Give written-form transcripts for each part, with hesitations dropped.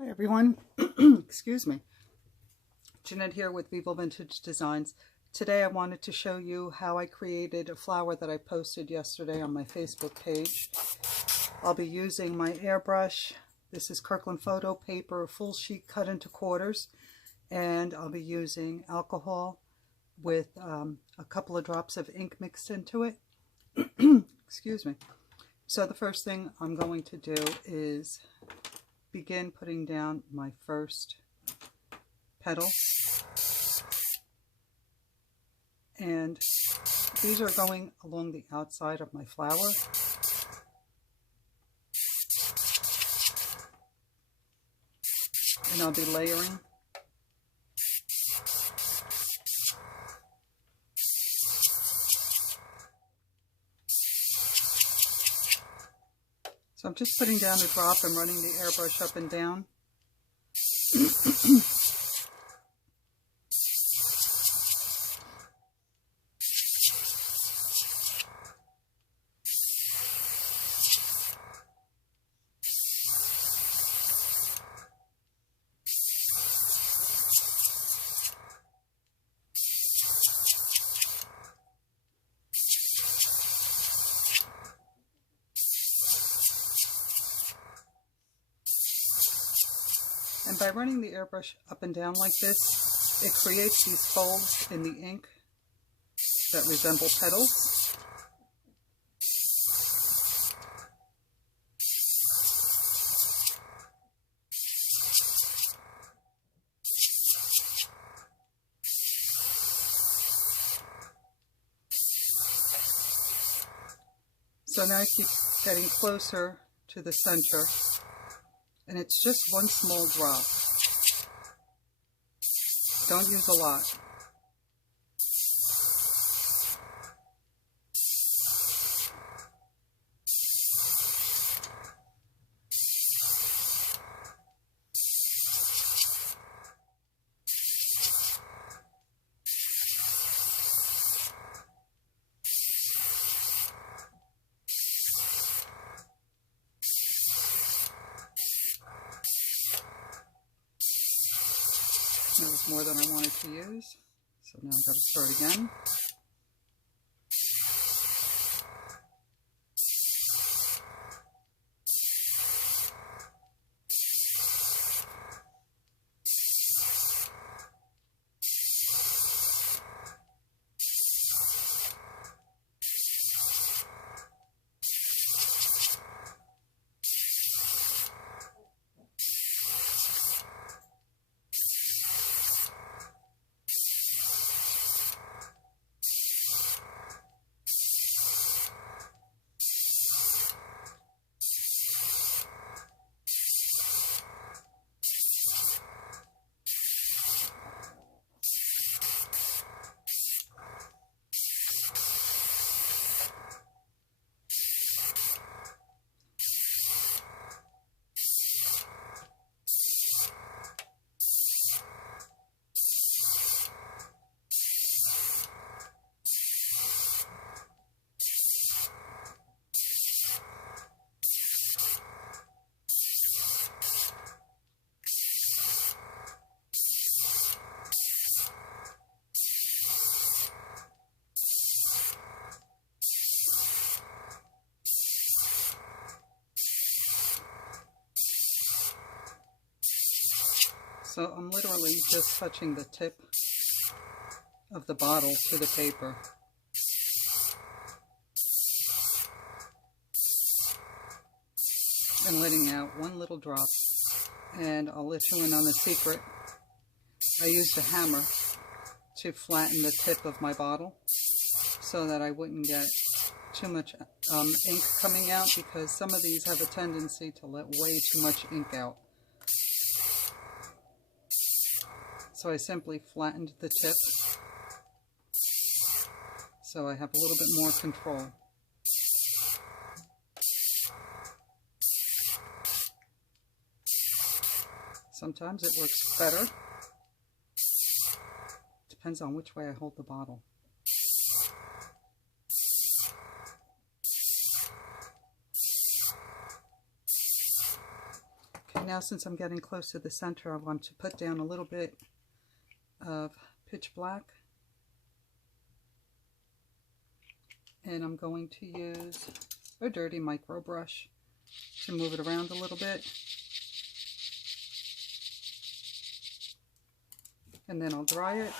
Hi everyone, excuse me. Jeanette here with Vivo Vintage Designs. Today I wanted to show you how I created a flower that I posted yesterday on my Facebook page. I'll be using my airbrush. This is Kirkland photo paper, full sheet cut into quarters, and I'll be using alcohol with a couple of drops of ink mixed into it. Excuse me. So the first thing I'm going to do is begin putting down my first petal, and these are going along the outside of my flower. And I'll be layering. So I'm just putting down a drop and running the airbrush up and down. And by running the airbrush up and down like this, it creates these folds in the ink that resemble petals. So now I keep getting closer to the center. And it's just one small drop. Don't use a lot. That was more than I wanted to use, so now I've got to start again. So I'm literally just touching the tip of the bottle to the paper. And letting out one little drop. And I'll let you in on a secret. I used a hammer to flatten the tip of my bottle so that I wouldn't get too much ink coming out, because some of these have a tendency to let way too much ink out. So I simply flattened the tip so I have a little bit more control. Sometimes it works better. Depends on which way I hold the bottle. Okay, Now since I'm getting close to the center, I want to put down a little bit of pitch black. And I'm going to use a dirty micro brush to move it around a little bit. And then I'll dry it.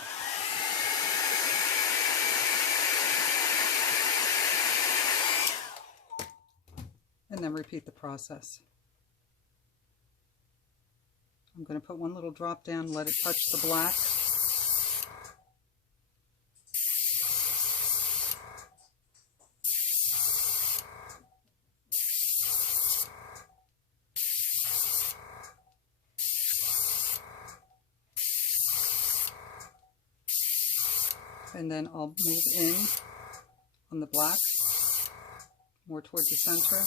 And then repeat the process. I'm going to put one little drop down, let it touch the black. And then I'll move in on the black, more toward the center.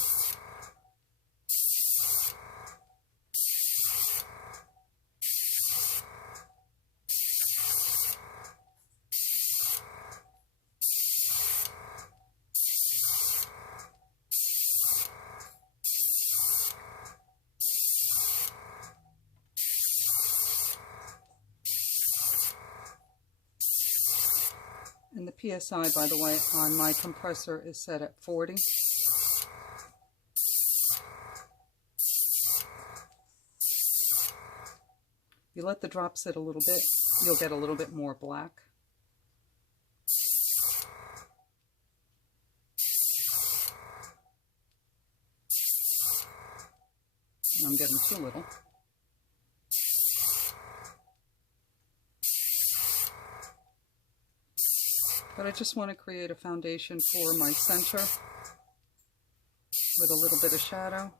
And the PSI, by the way, on my compressor is set at 40. You let the drop sit a little bit, you'll get a little bit more black. I'm getting too little. But I just want to create a foundation for my center with a little bit of shadow.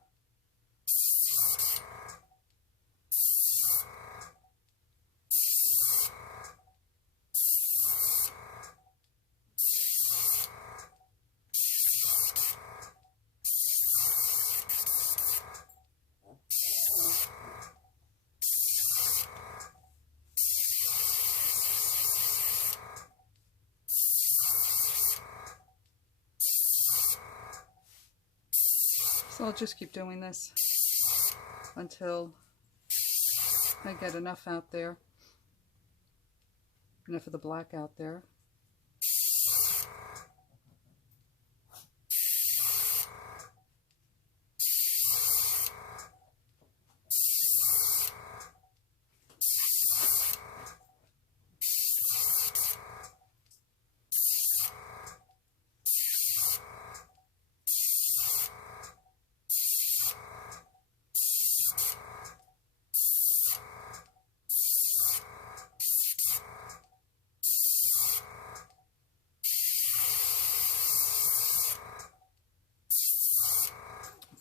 So I'll just keep doing this until I get enough out there, enough of the black out there.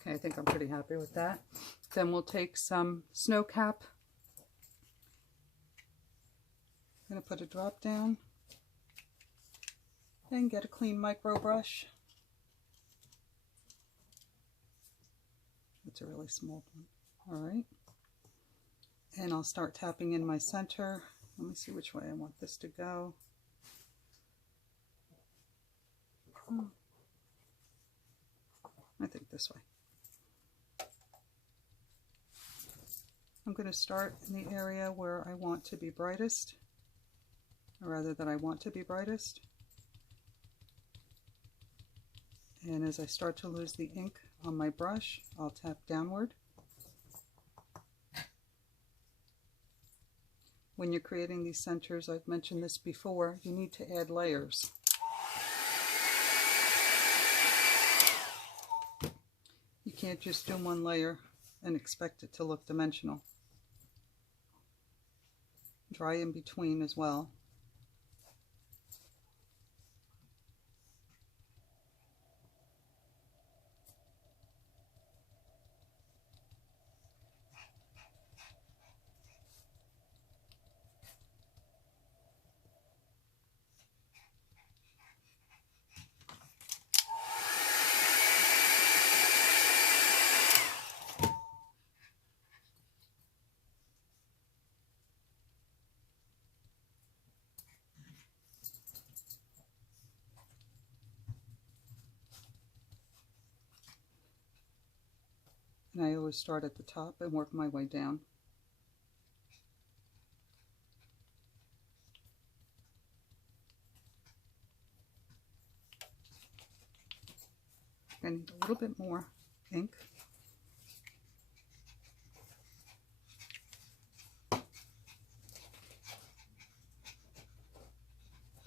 Okay, I think I'm pretty happy with that. Then we'll take some snow cap. I'm going to put a drop down and get a clean micro brush. That's a really small one. All right. And I'll start tapping in my center. Let me see which way I want this to go. I think this way. I'm going to start in the area where I want to be brightest, or rather that I want to be brightest. And as I start to lose the ink on my brush, I'll tap downward. When you're creating these centers, I've mentioned this before, you need to add layers. You can't just do one layer and expect it to look dimensional. Dry in between as well. And I always start at the top and work my way down. I need a little bit more ink.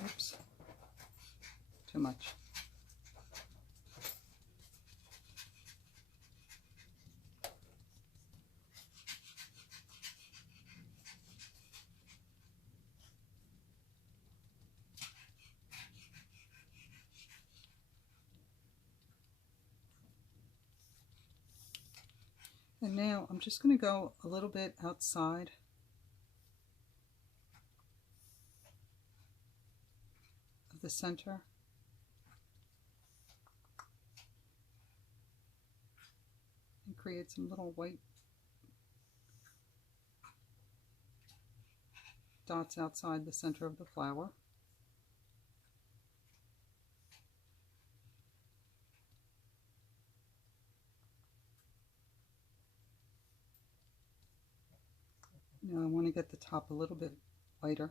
Oops, too much. And now I'm just going to go a little bit outside of the center. And create some little white dots outside the center of the flower. Now I want to get the top a little bit whiter,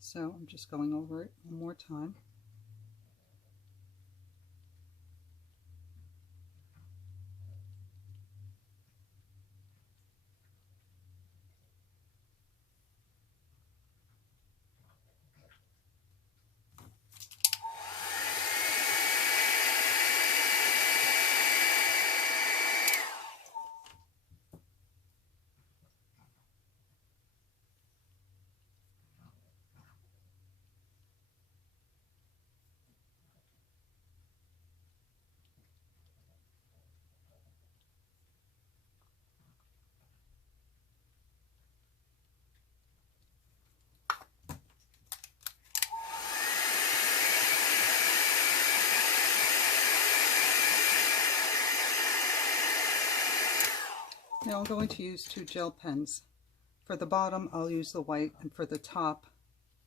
so I'm just going over it one more time. Now I'm going to use 2 gel pens. For the bottom, I'll use the white, and for the top,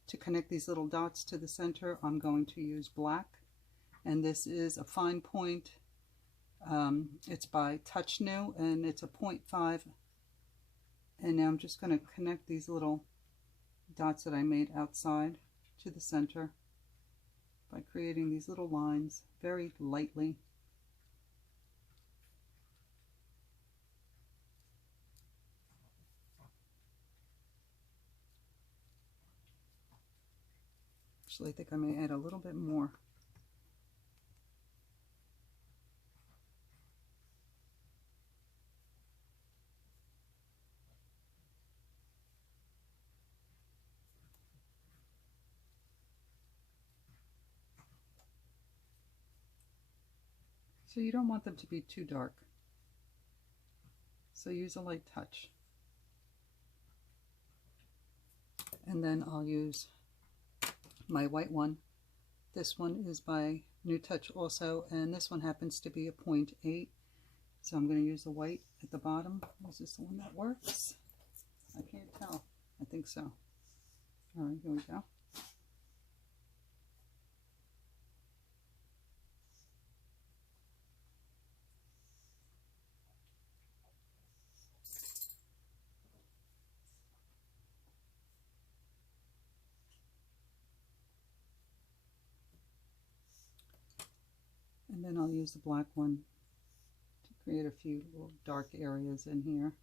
to connect these little dots to the center, I'm going to use black. And this is a fine point. It's by Touch New, and it's a 0.5. And now I'm just going to connect these little dots that I made outside to the center by creating these little lines very lightly. Actually, I think I may add a little bit more. So you don't want them to be too dark. So use a light touch. And then I'll use my white one. This one is by New Touch also, and this one happens to be a 0.8. So I'm going to use the white at the bottom. Is this the one that works? I can't tell. I think so. All right, here we go. And then I'll use the black one to create a few little dark areas in here.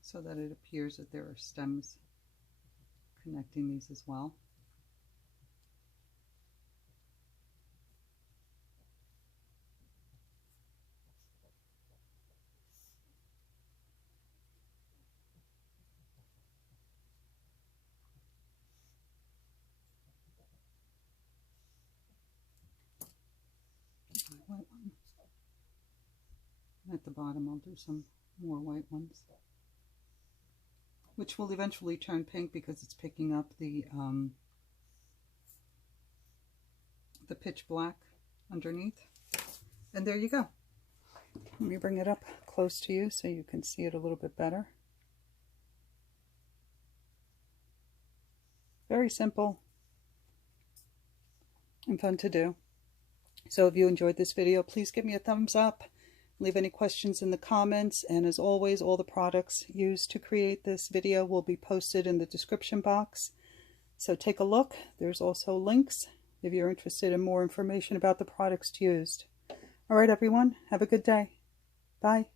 So that it appears that there are stems connecting these as well. My white one. And at the bottom I'll do some more white ones, which will eventually turn pink because it's picking up the pitch black underneath. And there you go. Let me bring it up close to you so you can see it a little bit better. Very simple and fun to do. So if you enjoyed this video, please give me a thumbs up. Leave any questions in the comments. And as always, all the products used to create this video will be posted in the description box. So take a look. There's also links if you're interested in more information about the products used. All right, everyone. Have a good day. Bye.